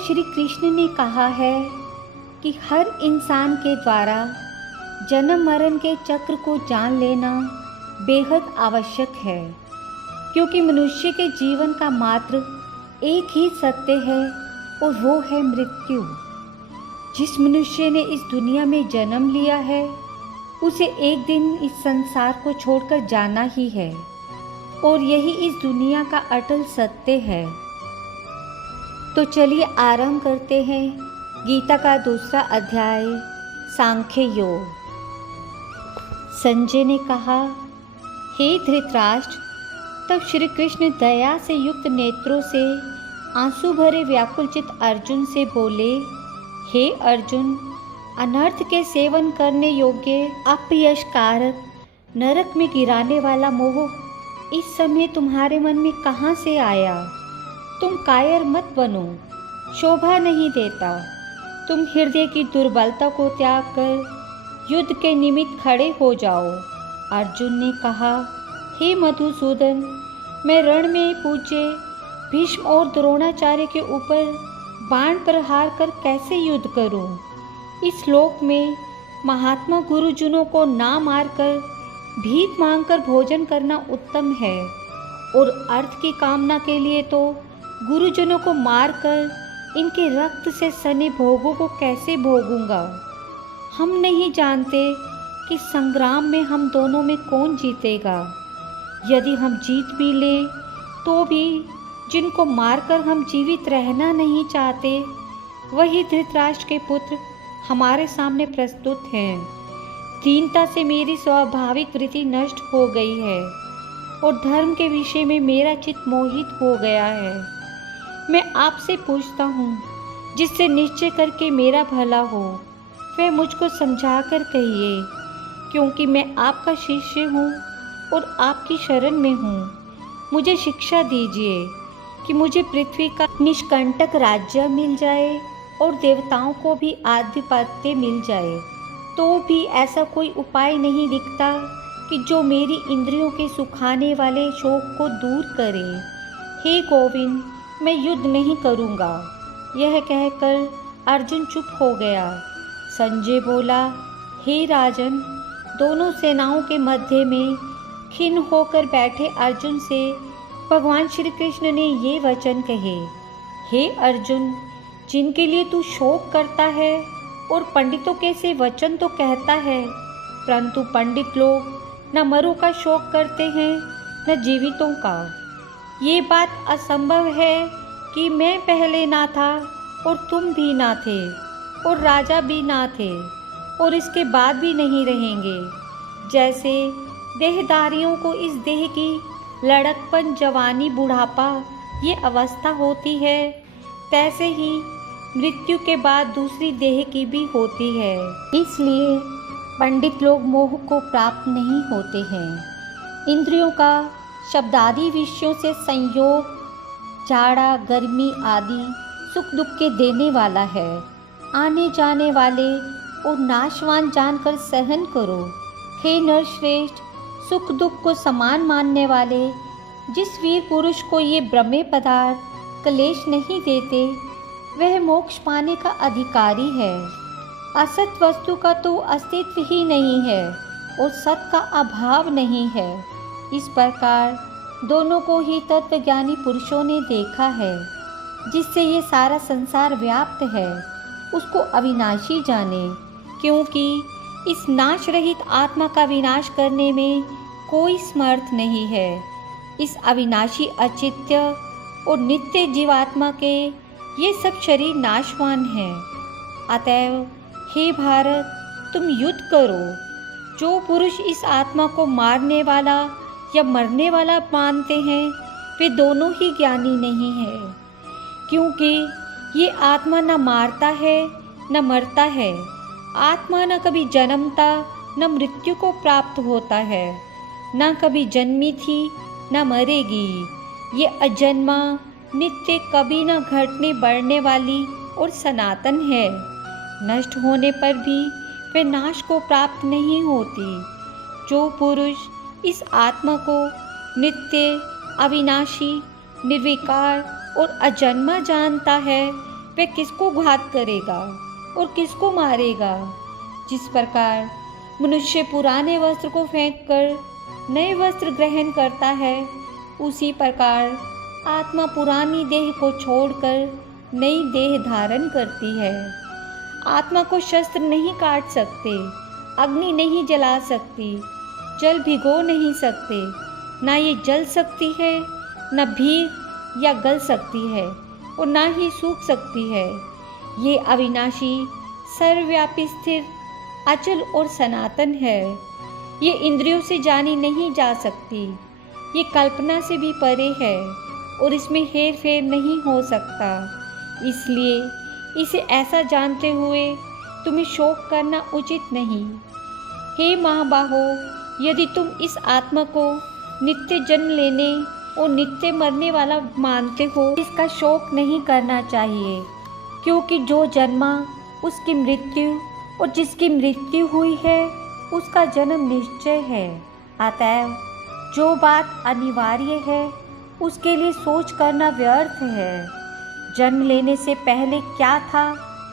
श्री कृष्ण ने कहा है कि हर इंसान के द्वारा जन्म मरण के चक्र को जान लेना बेहद आवश्यक है, क्योंकि मनुष्य के जीवन का मात्र एक ही सत्य है और वो है मृत्यु। जिस मनुष्य ने इस दुनिया में जन्म लिया है उसे एक दिन इस संसार को छोड़कर जाना ही है, और यही इस दुनिया का अटल सत्य है। तो चलिए आरंभ करते हैं गीता का दूसरा अध्याय, सांख्य योग। संजय ने कहा, हे धृतराष्ट्र। तब श्री कृष्ण दया से युक्त नेत्रों से आंसू भरे व्याकुलचित अर्जुन से बोले, हे अर्जुन, अनर्थ के सेवन करने योग्य अपयशकारक नरक में गिराने वाला मोह इस समय तुम्हारे मन में कहाँ से आया? तुम कायर मत बनो, शोभा नहीं देता। तुम हृदय की दुर्बलता को त्याग कर युद्ध के निमित्त खड़े हो जाओ। अर्जुन ने कहा, हे मधुसूदन, मैं रण में पूज्य भीष्म और द्रोणाचार्य के ऊपर बाण प्रहार कर कैसे युद्ध करूं? इस श्लोक में महात्मा गुरुजनों को ना मारकर भीख मांगकर भोजन करना उत्तम है, और अर्थ की कामना के लिए तो गुरुजनों को मारकर इनके रक्त से सने भोगों को कैसे भोगूंगा? हम नहीं जानते कि संग्राम में हम दोनों में कौन जीतेगा। यदि हम जीत भी ले तो भी जिनको मारकर हम जीवित रहना नहीं चाहते, वही धृतराष्ट्र के पुत्र हमारे सामने प्रस्तुत हैं। दीनता से मेरी स्वाभाविक वृत्ति नष्ट हो गई है और धर्म के विषय में मेरा चित्त मोहित हो गया है। मैं आपसे पूछता हूँ, जिससे निश्चय करके मेरा भला हो, वह मुझको समझा कर कहिए, क्योंकि मैं आपका शिष्य हूँ और आपकी शरण में हूँ। मुझे शिक्षा दीजिए कि मुझे पृथ्वी का निष्कंटक राज्य मिल जाए और देवताओं को भी आधिपत्य मिल जाए, तो भी ऐसा कोई उपाय नहीं दिखता कि जो मेरी इंद्रियों के सुखाने वाले शोक को दूर करे। हे गोविंद, मैं युद्ध नहीं करूँगा। यह कहकर अर्जुन चुप हो गया। संजय बोला, हे राजन, दोनों सेनाओं के मध्य में खिन्न होकर बैठे अर्जुन से भगवान श्री कृष्ण ने ये वचन कहे, हे अर्जुन, जिनके लिए तू शोक करता है और पंडितों के से वचन तो कहता है, परंतु पंडित लोग न मरों का शोक करते हैं न जीवितों का। ये बात असंभव है कि मैं पहले ना था और तुम भी ना थे और राजा भी ना थे और इसके बाद भी नहीं रहेंगे। जैसे देहधारियों को इस देह की लड़कपन, जवानी, बुढ़ापा ये अवस्था होती है, तैसे ही मृत्यु के बाद दूसरी देह की भी होती है। इसलिए पंडित लोग मोह को प्राप्त नहीं होते हैं। इंद्रियों का शब्दादि विषयों से संयोग जाड़ा, गर्मी आदि सुख दुख के देने वाला है। आने जाने वाले और नाशवान जानकर सहन करो। हे नरश्रेष्ठ, सुख दुख को समान मानने वाले जिस वीर पुरुष को ये ब्रह्मे पदार्थ क्लेश नहीं देते, वह मोक्ष पाने का अधिकारी है। असत वस्तु का तो अस्तित्व ही नहीं है और सत का अभाव नहीं है। इस प्रकार दोनों को ही तत्वज्ञानी पुरुषों ने देखा है। जिससे ये सारा संसार व्याप्त है, उसको अविनाशी जाने, क्योंकि इस नाश रहित आत्मा का विनाश करने में कोई समर्थ नहीं है। इस अविनाशी अचित्य और नित्य जीवात्मा के ये सब शरीर नाशवान हैं। अतएव हे भारत, तुम युद्ध करो। जो पुरुष इस आत्मा को मारने वाला या मरने वाला मानते हैं, वे दोनों ही ज्ञानी नहीं है, क्योंकि ये आत्मा न मारता है न मरता है। आत्मा न कभी जन्मता न मृत्यु को प्राप्त होता है, न कभी जन्मी थी न मरेगी। ये अजन्मा, नित्य, कभी न घटने बढ़ने वाली और सनातन है। नष्ट होने पर भी वे नाश को प्राप्त नहीं होती। जो पुरुष इस आत्मा को नित्य, अविनाशी, निर्विकार और अजन्मा जानता है, वह किसको घात करेगा और किसको मारेगा। जिस प्रकार मनुष्य पुराने वस्त्र को फेंककर नए वस्त्र ग्रहण करता है, उसी प्रकार आत्मा पुरानी देह को छोड़कर नई देह धारण करती है। आत्मा को शस्त्र नहीं काट सकते, अग्नि नहीं जला सकती, जल भिगो नहीं सकते। ना ये जल सकती है, न भीग या गल सकती है और ना ही सूख सकती है। ये अविनाशी, सर्वव्यापी, स्थिर, अचल और सनातन है। ये इंद्रियों से जानी नहीं जा सकती। ये कल्पना से भी परे है और इसमें हेर फेर नहीं हो सकता। इसलिए इसे ऐसा जानते हुए तुम्हें शोक करना उचित नहीं। हे महाबाहो, यदि तुम इस आत्मा को नित्य जन्म लेने और नित्य मरने वाला मानते हो, इसका शोक नहीं करना चाहिए, क्योंकि जो जन्मा उसकी मृत्यु और जिसकी मृत्यु हुई है उसका जन्म निश्चय है। अतएव जो बात अनिवार्य है उसके लिए सोच करना व्यर्थ है। जन्म लेने से पहले क्या था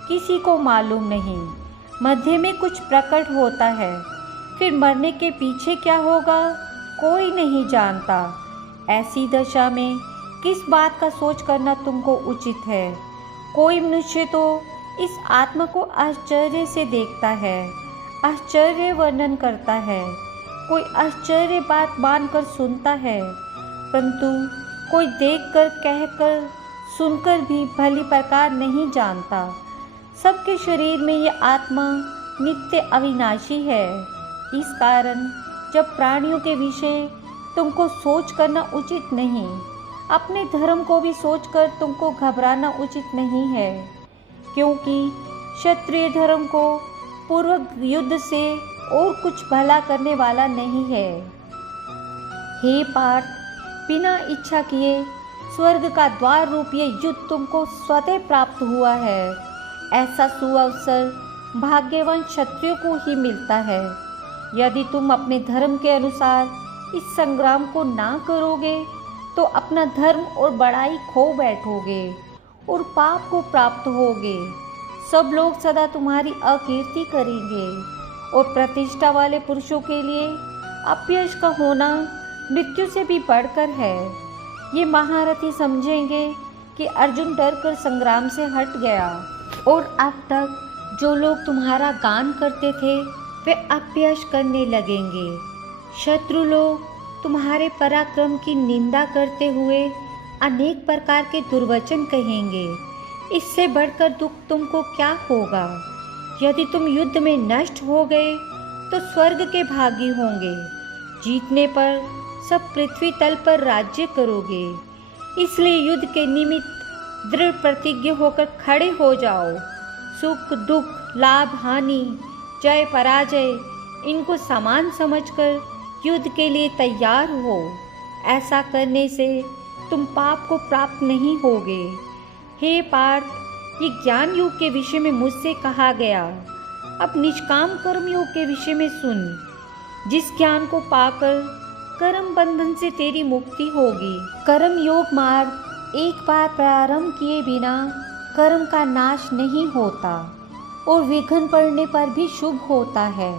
किसी को मालूम नहीं। मध्य में कुछ प्रकट होता है, फिर मरने के पीछे क्या होगा कोई नहीं जानता। ऐसी दशा में किस बात का सोच करना तुमको उचित है। कोई मनुष्य तो इस आत्मा को आश्चर्य से देखता है, आश्चर्य वर्णन करता है, कोई आश्चर्य बात मानकर सुनता है, परंतु कोई देखकर, कहकर, सुनकर भी भली प्रकार नहीं जानता। सबके शरीर में ये आत्मा नित्य अविनाशी है। इस कारण जब प्राणियों के विषय तुमको सोच करना उचित नहीं, अपने धर्म को भी सोचकर तुमको घबराना उचित नहीं है, क्योंकि क्षत्रिय धर्म को पूर्व युद्ध से और कुछ भला करने वाला नहीं है। हे पार्थ, बिना इच्छा किए स्वर्ग का द्वार रूप ये युद्ध तुमको स्वतः प्राप्त हुआ है। ऐसा सुअवसर भाग्यवान क्षत्रियों को ही मिलता है। यदि तुम अपने धर्म के अनुसार इस संग्राम को ना करोगे तो अपना धर्म और बड़ाई खो बैठोगे और पाप को प्राप्त होगे। सब लोग सदा तुम्हारी अकीर्ति करेंगे और प्रतिष्ठा वाले पुरुषों के लिए अपयश का होना मृत्यु से भी बढ़कर है। ये महारथी समझेंगे कि अर्जुन डरकर संग्राम से हट गया और अब तक जो लोग तुम्हारा गान करते थे वे अपयश करने लगेंगे। शत्रु लोग तुम्हारे पराक्रम की निंदा करते हुए अनेक प्रकार के दुर्वचन कहेंगे। इससे बढ़कर दुख तुमको क्या होगा। यदि तुम युद्ध में नष्ट हो गए तो स्वर्ग के भागी होंगे। जीतने पर सब पृथ्वी तल पर राज्य करोगे। इसलिए युद्ध के निमित्त दृढ़ प्रतिज्ञ होकर खड़े हो जाओ। सुख दुख, लाभ हानि, जय पराजय, इनको समान समझकर युद्ध के लिए तैयार हो। ऐसा करने से तुम पाप को प्राप्त नहीं होगे। हे पार्थ, ये ज्ञान योग के विषय में मुझसे कहा गया। अब निष्काम कर्म योग के विषय में सुन। जिस ज्ञान को पाकर कर्म बंधन से तेरी मुक्ति होगी। कर्म योग मार्ग एक बार प्रारंभ किए बिना कर्म का नाश नहीं होता और विघ्न पड़ने पर भी शुभ होता है।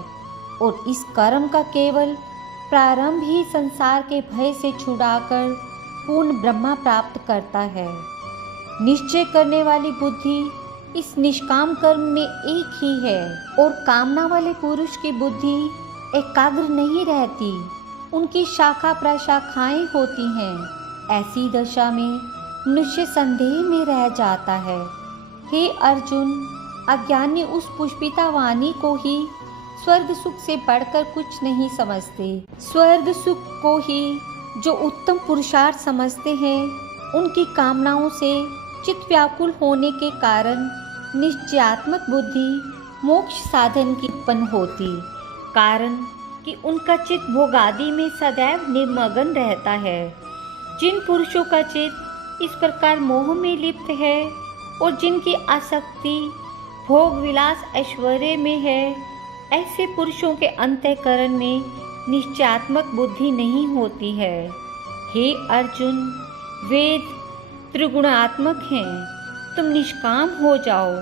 और इस कर्म का केवल प्रारंभ ही संसार के भय से छुड़ाकर पूर्ण ब्रह्मा प्राप्त करता है। निश्चय करने वाली बुद्धि इस निष्काम कर्म में एक ही है और कामना वाले पुरुष की बुद्धि एकाग्र नहीं रहती, उनकी शाखा प्रशाखाएं होती हैं। ऐसी दशा में मनुष्य संदेह में रह जाता है। हे अर्जुन, अज्ञानी उस पुष्पिता वाणी को ही स्वर्ग सुख से बढ़कर कुछ नहीं समझते। स्वर्ग सुख को ही जो उत्तम पुरुषार्थ समझते हैं, उनकी कामनाओं से चित्त व्याकुल होने के कारण निश्चयात्मक बुद्धि मोक्ष साधन की उत्पन्न होती। कारण कि उनका चित्त भोगादि में सदैव निमग्न रहता है। जिन पुरुषों का चित्त इस प्रकार मोह में लिप्त है और जिनकी आसक्ति भोग विलास ऐश्वर्य में है, ऐसे पुरुषों के अंतःकरण में निश्चयात्मक बुद्धि नहीं होती है। हे अर्जुन, वेद त्रिगुणात्मक हैं, तुम निष्काम हो जाओ।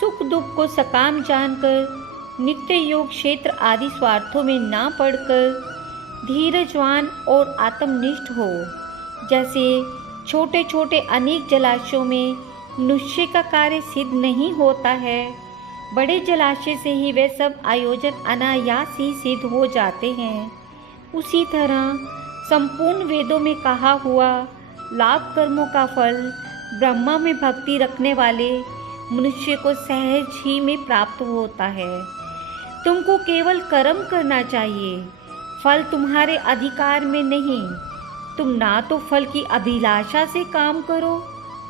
सुख दुख को सकाम जानकर नित्य योग क्षेत्र आदि स्वार्थों में ना पड़कर धीरजवान और आत्मनिष्ठ हो। जैसे छोटे छोटे अनेक जलाशयों में मनुष्य का कार्य सिद्ध नहीं होता है, बड़े जलाशय से ही वे सब आयोजन अनायास ही सिद्ध हो जाते हैं। उसी तरह संपूर्ण वेदों में कहा हुआ लाभ कर्मों का फल ब्रह्मा में भक्ति रखने वाले मनुष्य को सहज ही में प्राप्त होता है। तुमको केवल कर्म करना चाहिए, फल तुम्हारे अधिकार में नहीं। तुम ना तो फल की अभिलाषा से काम करो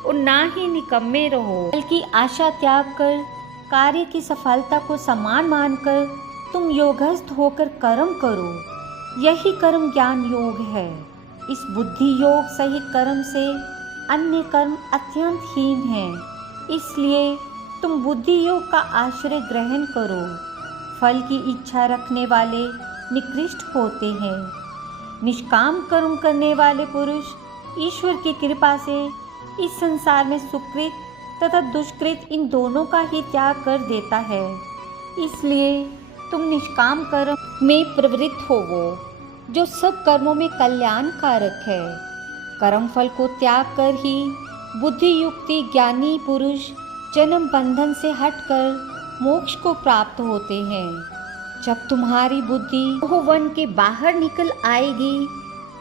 और ना ही निकम्मे रहो, बल्कि आशा त्याग कर कार्य की सफलता को समान मानकर तुम योगस्थ होकर कर्म करो। यही कर्म ज्ञान योग है। इस बुद्धि योग सहित कर्म से अन्य कर्म अत्यंत हीन है। इसलिए तुम बुद्धि योग का आश्रय ग्रहण करो। फल की इच्छा रखने वाले निकृष्ट होते हैं। निष्काम कर्म करने वाले पुरुष ईश्वर की कृपा से इस संसार में सुकृत तथा दुष्कृत इन दोनों का ही त्याग कर देता है। इसलिए तुम निष्काम कर्म में प्रवृत्त होवो, जो सब कर्मों में कल्याणकारक है। कर्म फल को त्याग कर ही बुद्धि युक्ति ज्ञानी पुरुष जन्म बंधन से हटकर मोक्ष को प्राप्त होते हैं। जब तुम्हारी बुद्धि वन के बाहर निकल आएगी,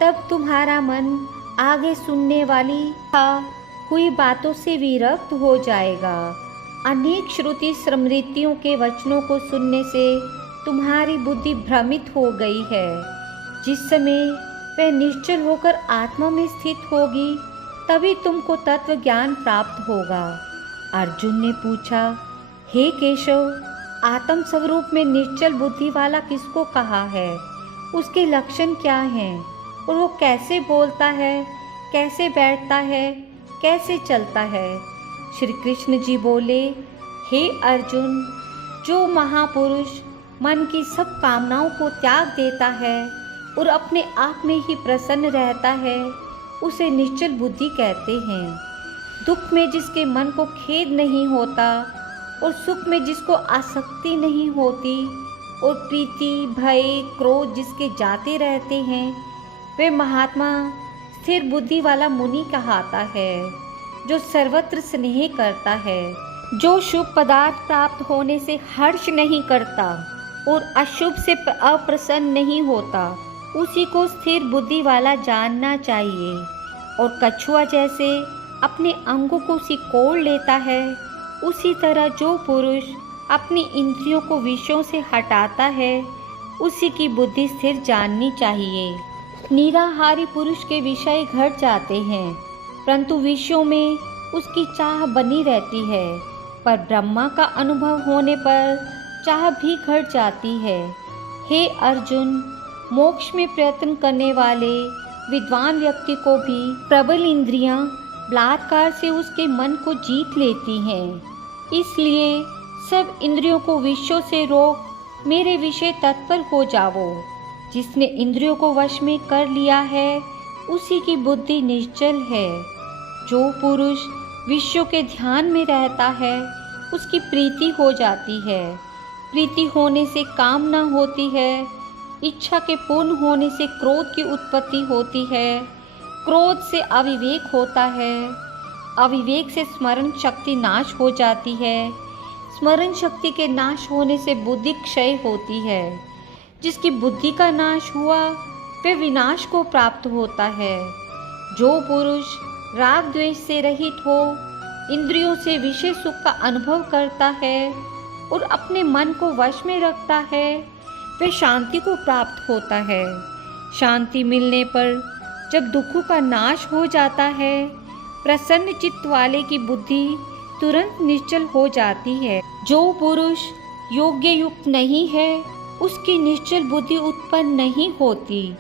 तब तुम्हारा मन आगे सुनने वाली हुई बातों से विरक्त हो जाएगा। अनेक श्रुति स्मृतियों के वचनों को सुनने से तुम्हारी बुद्धि भ्रमित हो गई है। जिस समय वह निश्चल होकर आत्मा में स्थित होगी, तभी तुमको तत्व ज्ञान प्राप्त होगा। अर्जुन ने पूछा, हे केशव, आत्म स्वरूप में निश्चल बुद्धि वाला किसको कहा है? उसके लक्षण क्या हैं और वो कैसे बोलता है, कैसे बैठता है, कैसे चलता है? श्री कृष्ण जी बोले, हे अर्जुन, जो महापुरुष मन की सब कामनाओं को त्याग देता है और अपने आप में ही प्रसन्न रहता है, उसे निश्चल बुद्धि कहते हैं। दुख में जिसके मन को खेद नहीं होता और सुख में जिसको आसक्ति नहीं होती और प्रीति भय क्रोध जिसके जाते रहते हैं, वे महात्मा स्थिर बुद्धि वाला मुनि कहलाता है, जो सर्वत्र स्नेह करता है, जो शुभ पदार्थ प्राप्त होने से हर्ष नहीं करता और अशुभ से अप्रसन्न नहीं होता, उसी को स्थिर बुद्धि वाला जानना चाहिए। और कछुआ जैसे अपने अंगों को सिकोड़ लेता है, उसी तरह जो पुरुष अपनी इंद्रियों को विषयों से हटाता है, उसी की बुद्धि स्थिर जाननी चाहिए। निराहारी पुरुष के विषय घट जाते हैं, परंतु विषयों में उसकी चाह बनी रहती है। पर ब्रह्मा का अनुभव होने पर चाह भी घट जाती है। हे अर्जुन, मोक्ष में प्रयत्न करने वाले विद्वान व्यक्ति को भी प्रबल इंद्रियां बलात्कार से उसके मन को जीत लेती हैं। इसलिए सब इंद्रियों को विषयों से रोक मेरे विषय तत्पर हो जाओ। जिसने इंद्रियों को वश में कर लिया है, उसी की बुद्धि निश्चल है। जो पुरुष विषयों के ध्यान में रहता है, उसकी प्रीति हो जाती है। प्रीति होने से कामना होती है। इच्छा के पूर्ण होने से क्रोध की उत्पत्ति होती है। क्रोध से अविवेक होता है। अविवेक से स्मरण शक्ति नाश हो जाती है। स्मरण शक्ति के नाश होने से बुद्धि क्षय होती है। जिसकी बुद्धि का नाश हुआ, वह विनाश को प्राप्त होता है। जो पुरुष राग द्वेष से रहित हो, इंद्रियों से विषय सुख का अनुभव करता है और अपने मन को वश में रखता है, वह शांति को प्राप्त होता है। शांति मिलने पर जब दुखों का नाश हो जाता है, प्रसन्न चित्त वाले की बुद्धि तुरंत निश्चल हो जाती है। जो पुरुष योग्य युक्त नहीं है, उसकी निश्चल बुद्धि उत्पन्न नहीं होती।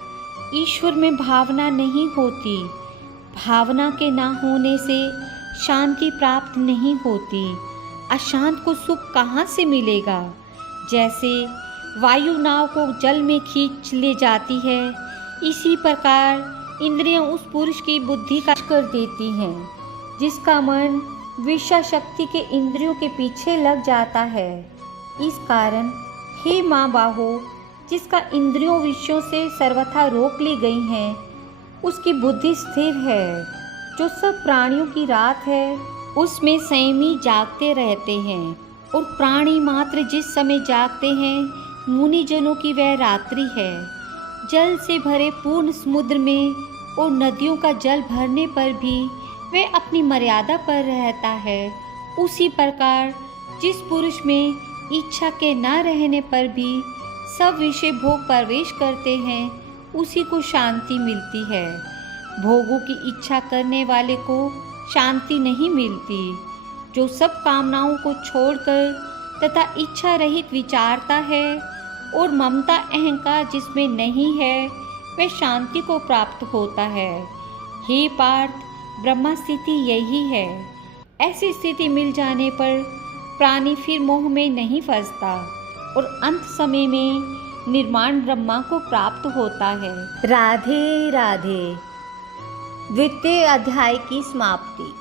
ईश्वर में भावना नहीं होती। भावना के ना होने से शांति प्राप्त नहीं होती। अशांत को सुख कहाँ से मिलेगा? जैसे वायु नाव को जल में खींच ले जाती है, इसी प्रकार इंद्रियां उस पुरुष की बुद्धि का कर देती हैं, जिसका मन विषय शक्ति के इंद्रियों के पीछे लग जाता है। इस कारण हे माँ बाहो, जिसका इंद्रियों विषयों से सर्वथा रोक ली गई हैं, उसकी बुद्धि स्थिर है। जो सब प्राणियों की रात है उसमें संयमी जागते रहते हैं, और प्राणी मात्र जिस समय जागते हैं मुनिजनों की वह रात्रि है। जल से भरे पूर्ण समुद्र में और नदियों का जल भरने पर भी वह अपनी मर्यादा पर रहता है। उसी प्रकार जिस पुरुष में इच्छा के न रहने पर भी सब विषय भोग प्रवेश करते हैं, उसी को शांति मिलती है। भोगों की इच्छा करने वाले को शांति नहीं मिलती। जो सब कामनाओं को छोड़कर तथा इच्छा रहित विचारता है और ममता अहंकार जिसमें नहीं है, वह शांति को प्राप्त होता है। हे पार्थ, ब्रह्मा स्थिति यही है। ऐसी स्थिति मिल जाने पर प्राणी फिर मोह में नहीं फंसता और अंत समय में निर्माण ब्रह्मा को प्राप्त होता है। राधे राधे। द्वितीय अध्याय की समाप्ति।